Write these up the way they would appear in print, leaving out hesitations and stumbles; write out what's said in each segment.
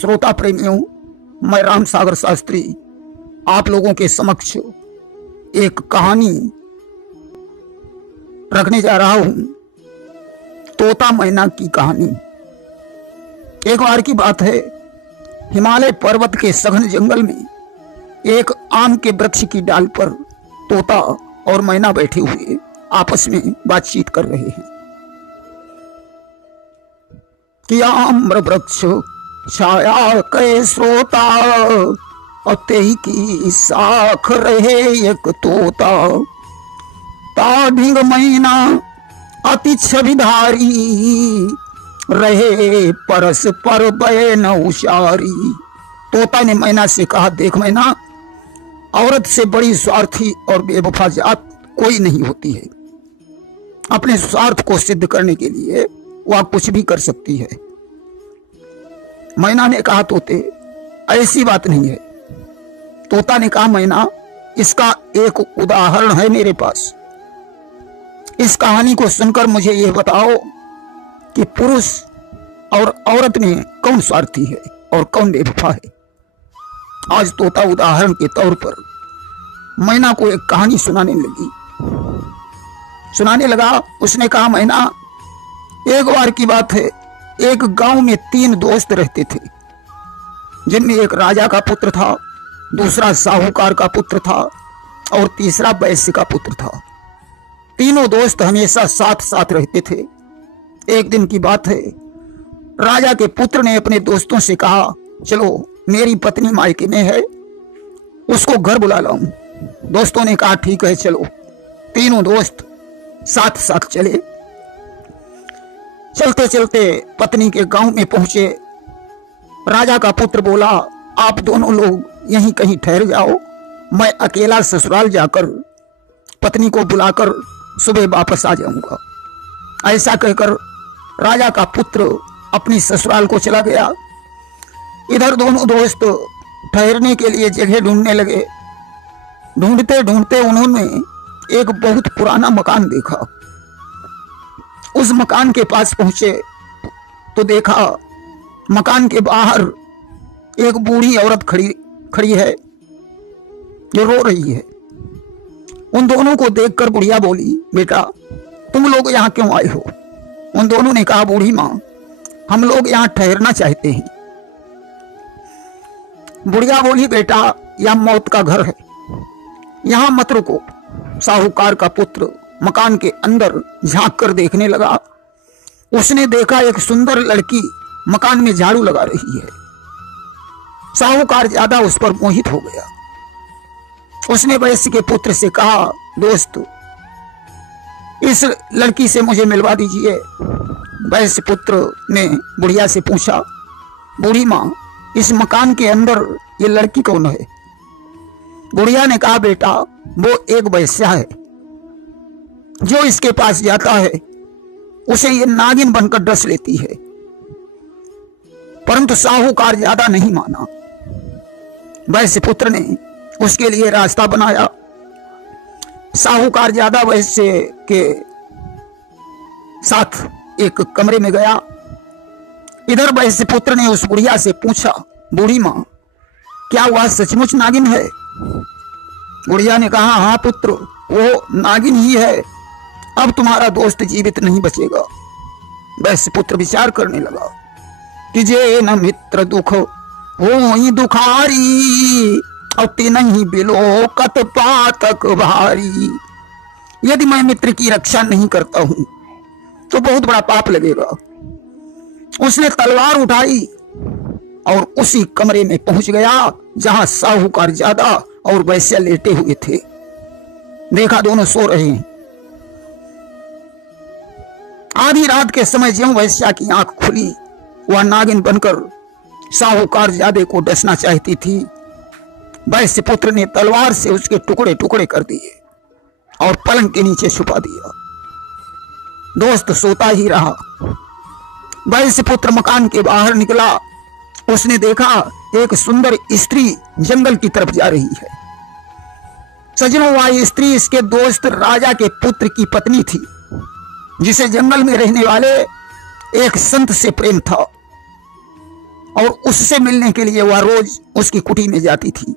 श्रोता प्रेमियों, मैं राम सागर शास्त्री आप लोगों के समक्ष एक कहानी रखने जा रहा हूं। तोता मैना की कहानी। एक बार की बात है, हिमालय पर्वत के सघन जंगल में एक आम के वृक्ष की डाल पर तोता और मैना बैठे हुए आपस में बातचीत कर रहे हैं कि आम्र वृक्ष छाया कै श्रोता, अते की साख रहे एक तोता, ताढ़िंग मैना अति छविधारी, रहे परस पर बैन उशारी। तोता ने मैना से कहा, देख मैना, औरत से बड़ी स्वार्थी और बेवफा जात कोई नहीं होती है। अपने स्वार्थ को सिद्ध करने के लिए वह कुछ भी कर सकती है। मैना ने कहा, तोते ऐसी बात नहीं है। तोता ने कहा, मैना, इसका एक उदाहरण है मेरे पास। इस कहानी को सुनकर मुझे यह बताओ कि पुरुष और औरत में कौन स्वार्थी है और कौन बेवफा है। आज तोता उदाहरण के तौर पर मैना को एक कहानी सुनाने लगा। उसने कहा, मैना, एक बार की बात है, एक गांव में 3 दोस्त रहते थे, जिनमें एक राजा का पुत्र था, दूसरा साहूकार का पुत्र था और तीसरा वैश्य का पुत्र था। तीनों दोस्त हमेशा साथ साथ रहते थे। एक दिन की बात है, राजा के पुत्र ने अपने दोस्तों से कहा, चलो मेरी पत्नी मायके में है, उसको घर बुला लाऊं। दोस्तों ने कहा, ठीक है चलो। तीनों दोस्त साथ साथ चले। चलते चलते पत्नी के गांव में पहुंचे। राजा का पुत्र बोला, आप दोनों लोग यहीं कहीं ठहर जाओ, मैं अकेला ससुराल जाकर पत्नी को बुलाकर सुबह वापस आ जाऊंगा। ऐसा कहकर राजा का पुत्र अपनी ससुराल को चला गया। इधर दोनों दोस्त ठहरने के लिए जगह ढूंढने लगे। ढूंढते ढूंढते उन्होंने एक बहुत पुराना मकान देखा। उस मकान के पास पहुंचे तो देखा मकान के बाहर एक बूढ़ी औरत खड़ी है जो रो रही है। उन दोनों को देखकर बुढ़िया बोली, बेटा तुम लोग यहाँ क्यों आए हो? उन दोनों ने कहा, बूढ़ी माँ, हम लोग यहाँ ठहरना चाहते हैं। बुढ़िया बोली, बेटा यह मौत का घर है, यहाँ मत रुको। साहूकार का पुत्र मकान के अंदर झांक कर देखने लगा। उसने देखा एक सुंदर लड़की मकान में झाड़ू लगा रही है। साहूकार ज्यादा उस पर मोहित हो गया। उसने वैश्य के पुत्र से कहा, दोस्त इस लड़की से मुझे मिलवा दीजिए। वैश्य पुत्र ने बुढ़िया से पूछा, बूढ़ी माँ, इस मकान के अंदर ये लड़की कौन है? बुढ़िया ने कहा, बेटा वो एक वैश्या है, जो इसके पास जाता है उसे ये नागिन बनकर डस लेती है। परंतु साहूकार ज्यादा नहीं माना। वैश्य पुत्र ने उसके लिए रास्ता बनाया। साहूकार ज्यादा वैश्य के साथ एक कमरे में गया। इधर वैश्य पुत्र ने उस बुढ़िया से पूछा, बूढ़ी माँ, क्या वह सचमुच नागिन है? बुढ़िया ने कहा, हाँ पुत्र, वो नागिन ही है। अब तुम्हारा दोस्त जीवित नहीं बचेगा। वैश्य पुत्र विचार करने लगा कि जे न मित्र दुख हो ही दुखारी, और नहीं बिलो कत पातक भारी। यदि मैं मित्र की रक्षा नहीं करता हूं तो बहुत बड़ा पाप लगेगा। उसने तलवार उठाई और उसी कमरे में पहुंच गया जहां साहूकार ज्यादा और वैश्या लेटे हुए थे। देखा दोनों सो रहे हैं। आधी रात के समय ज्यों वैश्या की आंख खुली, वह नागिन बनकर साहूकार ज्यादा को डसना चाहती थी। वैश्य पुत्र ने तलवार से उसके टुकड़े टुकड़े कर दिए और पलंग के नीचे छुपा दिया। दोस्त सोता ही रहा। वैश्य पुत्र मकान के बाहर निकला। उसने देखा एक सुंदर स्त्री जंगल की तरफ जा रही है। सजनों, वह स्त्री इसके दोस्त राजा के पुत्र की पत्नी थी, जिसे जंगल में रहने वाले एक संत से प्रेम था। और उससे मिलने के लिए वह रोज उसकी कुटी में जाती थी।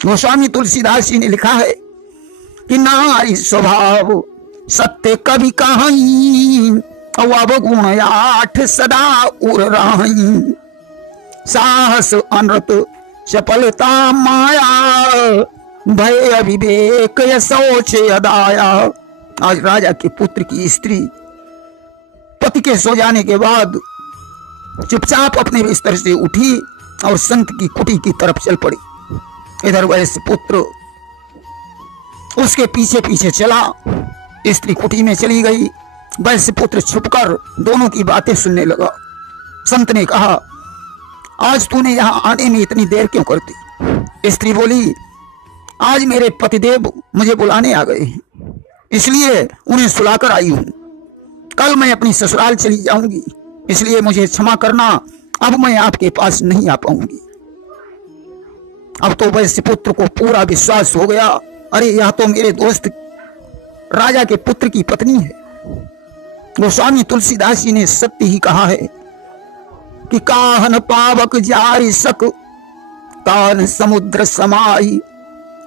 गोस्वामी तुलसीदास जी ने लिखा है कि नारी स्वभाव सत्य कभी कहीं, अवगुण आठ सदा उर रही, साहस अनृत सफलता माया, भय अविवेक या सोच अदाया। आज राजा के पुत्र की स्त्री पति के सो जाने के बाद चुपचाप अपने बिस्तर से उठी और संत की कुटी की तरफ चल पड़ी। इधर वैश्य पुत्र उसके पीछे पीछे चला। स्त्री कुटी में चली गई। वैश्य पुत्र छुपकर दोनों की बातें सुनने लगा। संत ने कहा, आज तूने यहां आने में इतनी देर क्यों करती? स्त्री बोली, आज मेरे पतिदेव मुझे बुलाने आ गए हैं, इसलिए उन्हें सुलाकर आई हूं। कल मैं अपनी ससुराल चली जाऊंगी, इसलिए मुझे क्षमा करना, अब मैं आपके पास नहीं आ पाऊंगी। अब तो वैश्य पुत्र को पूरा विश्वास हो गया, अरे यह तो मेरे दोस्त राजा के पुत्र की पत्नी है। गोस्वामी तुलसीदास जी ने सत्य ही कहा है कि काहन पावक जारी सक, तान समुद्र समाई,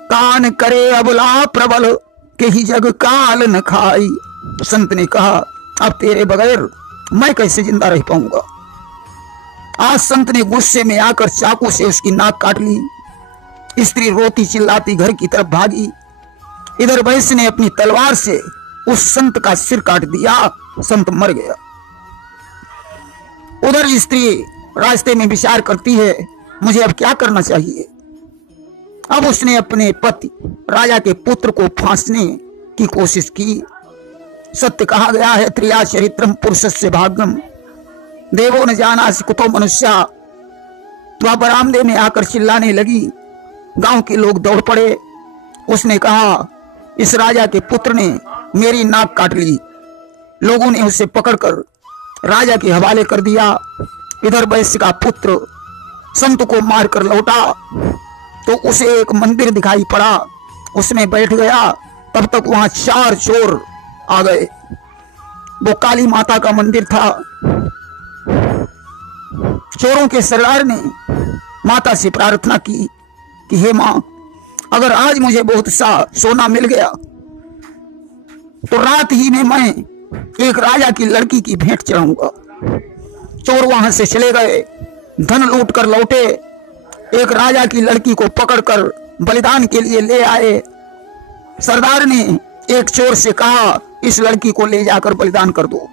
कान करे अबला प्रबल, के ही जग काल न खाई। संत ने कहा, अब तेरे बगैर मैं कैसे जिंदा रह पाऊंगा। आज संत ने गुस्से में आकर चाकू से उसकी नाक काट ली। स्त्री रोती चिल्लाती घर की तरफ भागी। इधर वैश्य ने अपनी तलवार से उस संत का सिर काट दिया। संत मर गया। उधर स्त्री रास्ते में विचार करती है, मुझे अब क्या करना चाहिए। अब उसने अपने पति राजा के पुत्र को फांसने की कोशिश की। सत्य कहा गया है, त्रिया चरित्रम पुरुषस्य भाग्यम, देवो न जाना कुतो मनुष्या। तो बरामदे में आकर चिल्लाने लगी। गांव के लोग दौड़ पड़े। उसने कहा, इस राजा के पुत्र ने मेरी नाक काट ली। लोगों ने उसे पकड़कर राजा के हवाले कर दिया। इधर वैश्य का पुत्र संत को मारकर लौटा तो उसे एक मंदिर दिखाई पड़ा, उसमें बैठ गया। तब तक वहां 4 चोर आ गए। वो काली माता का मंदिर था। चोरों के सरदार ने माता से प्रार्थना की कि हे मां, अगर आज मुझे बहुत सा सोना मिल गया तो रात ही में मैं एक राजा की लड़की की भेंट चढ़ाऊंगा। चोर वहां से चले गए, धन लूट कर लौटे। एक राजा की लड़की को पकड़कर बलिदान के लिए ले आए। सरदार ने एक चोर से कहा, इस लड़की को ले जाकर बलिदान कर दो।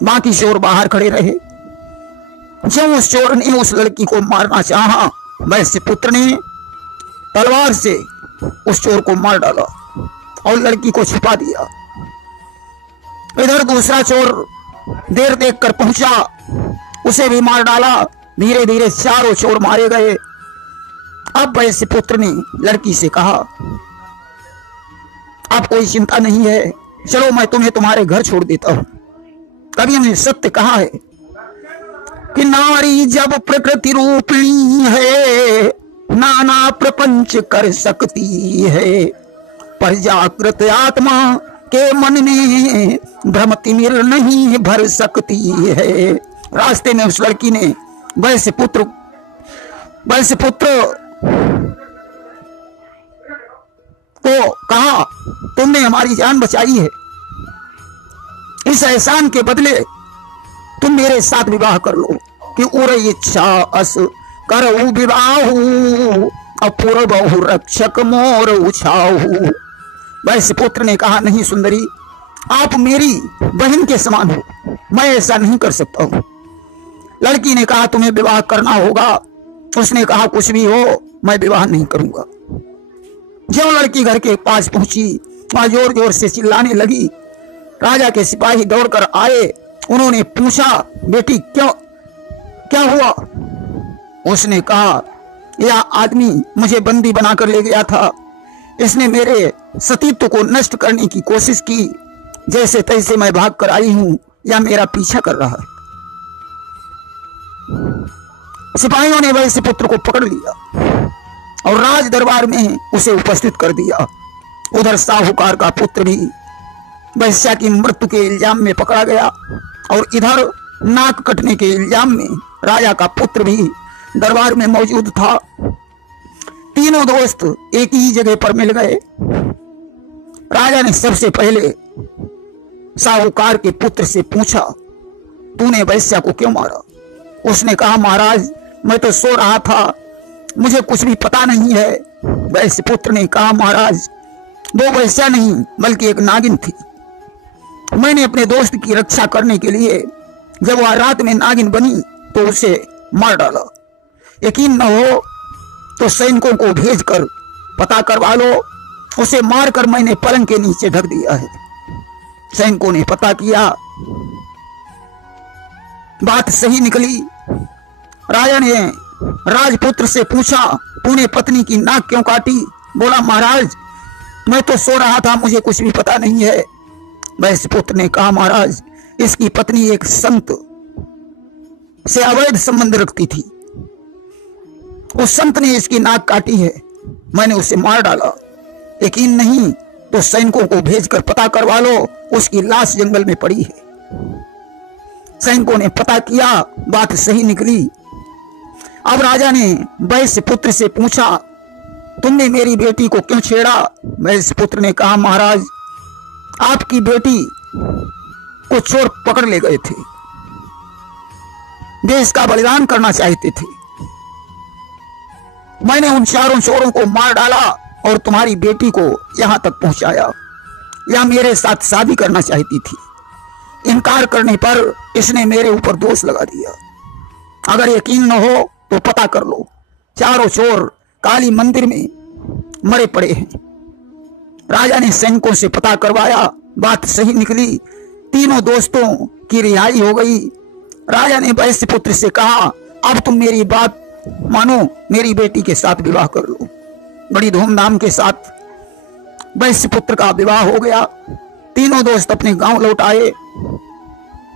बाकी चोर बाहर खड़े रहे। जब उस चोर ने उस लड़की को मारना चाहा, वैश्य पुत्र ने तलवार से उस चोर को मार डाला और लड़की को छिपा दिया। इधर दूसरा चोर देर देखकर पहुंचा, उसे भी मार डाला। धीरे धीरे 4 चोर मारे गए। अब वैश्य पुत्र ने लड़की से कहा, अब कोई चिंता नहीं है, चलो मैं तुम्हें तुम्हारे घर छोड़ देता हूं। कवि ने सत्य कहा है कि नारी जब प्रकृति रूपिणी है, नाना प्रपंच कर सकती है, पर जागृत आत्मा के मन में भ्रम तिमिर नहीं भर सकती है। रास्ते में उस लड़की ने वैश्य पुत्र को कहा, तुमने हमारी जान बचाई है, इस एहसान के बदले तुम मेरे साथ विवाह कर लो कि उर इच्छा अस करऊ विवाहु, अपूर्वहु रक्षक मोर उछाहु। वैश्य पुत्र ने कहा, नहीं सुंदरी, आप मेरी बहन के समान हो, मैं ऐसा नहीं कर सकता हूं। लड़की ने कहा, तुम्हें विवाह करना होगा। उसने कहा, कुछ भी हो, मैं विवाह नहीं करूंगा। जो लड़की घर के पास पहुंची, वहां जोर जोर से चिल्लाने लगी। राजा के सिपाही दौड़कर आए। उन्होंने पूछा, बेटी क्या हुआ? उसने कहा, यह आदमी मुझे बंदी बनाकर ले गया था। इसने मेरे सतीत्व को नष्ट करने की कोशिश की। जैसे तैसे मैं भाग कर आई हूं, या मेरा पीछा कर रहा है। सिपाहियों ने वैश्य पुत्र को पकड़ लिया और राज दरबार में उसे उपस्थित कर दिया। उधर साहूकार का पुत्र भी वैश्या की मृत्यु के इल्जाम में पकड़ा गया और इधर नाक कटने के इल्जाम में राजा का पुत्र भी दरबार में मौजूद था। तीनों दोस्त एक ही जगह पर मिल गए। राजा ने सबसे पहले साहूकार के पुत्र से पूछा, तूने वैश्या को क्यों मारा? उसने कहा, महाराज मैं तो सो रहा था, मुझे कुछ भी पता नहीं है। वैश्य पुत्र ने कहा, महाराज वो वैश्या नहीं बल्कि एक नागिन थी। मैंने अपने दोस्त की रक्षा करने के लिए जब वह रात में नागिन बनी तो उसे मार डाला। यकीन न हो तो सैनिकों को भेजकर पता करवा लो। उसे मारकर मैंने पलंग के नीचे ढक दिया है। सैनिकों ने पता किया, बात सही निकली। राजा ने राजपुत्र से पूछा, तूने पत्नी की नाक क्यों काटी? बोला, महाराज मैं तो सो रहा था, मुझे कुछ भी पता नहीं है। वैश्य पुत्र ने कहा, महाराज इसकी पत्नी एक संत से अवैध संबंध रखती थी, उस संत ने इसकी नाक काटी है, मैंने उसे मार डाला। यकीन नहीं तो सैनिकों को भेजकर पता करवा लो, उसकी लाश जंगल में पड़ी है। सैनिकों ने पता किया, बात सही निकली। अब राजा ने वैश्य पुत्र से पूछा, तुमने मेरी बेटी को क्यों छेड़ा? वैश्य पुत्र ने कहा, महाराज आपकी बेटी को चोर पकड़ ले गए थे, देश का बलिदान करना चाहते थे। मैंने उन चारों चोरों को मार डाला और तुम्हारी बेटी को यहां तक पहुंचाया। यह मेरे साथ शादी करना चाहती थी। इनकार करने पर इसने मेरे ऊपर दोष लगा दिया। अगर यकीन न हो तो पता कर लो, चारों चोर काली मंदिर में मरे पड़े हैं। राजा ने सैनिकों से पता करवाया, बात सही निकली। तीनों दोस्तों की रिहाई हो गई। राजा ने वैश्य पुत्र से कहा, अब तुम मेरी बात मानो, मेरी बेटी के साथ विवाह कर लो। बड़ी धूमधाम के साथ वैश्य पुत्र का विवाह हो गया। तीनों दोस्त अपने गांव लौट आए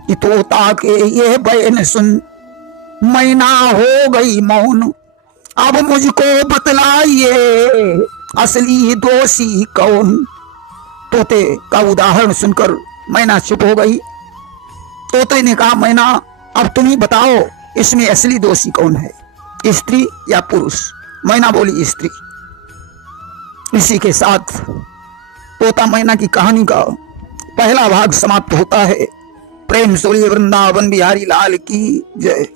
कि तोता के ये बयान सुन मैना हो गई मौन, अब मुझको बतलाइए असली दोषी कौन। तोते का उदाहरण सुनकर मैना चुप हो गई। तोते ने कहा, मैना अब तुम ही बताओ इसमें असली दोषी कौन है, स्त्री या पुरुष? मैना बोली, स्त्री। इसी के साथ तोता मैना की कहानी का पहला भाग समाप्त होता है। प्रेम सूर्य वृंदावन बिहारी लाल की जय।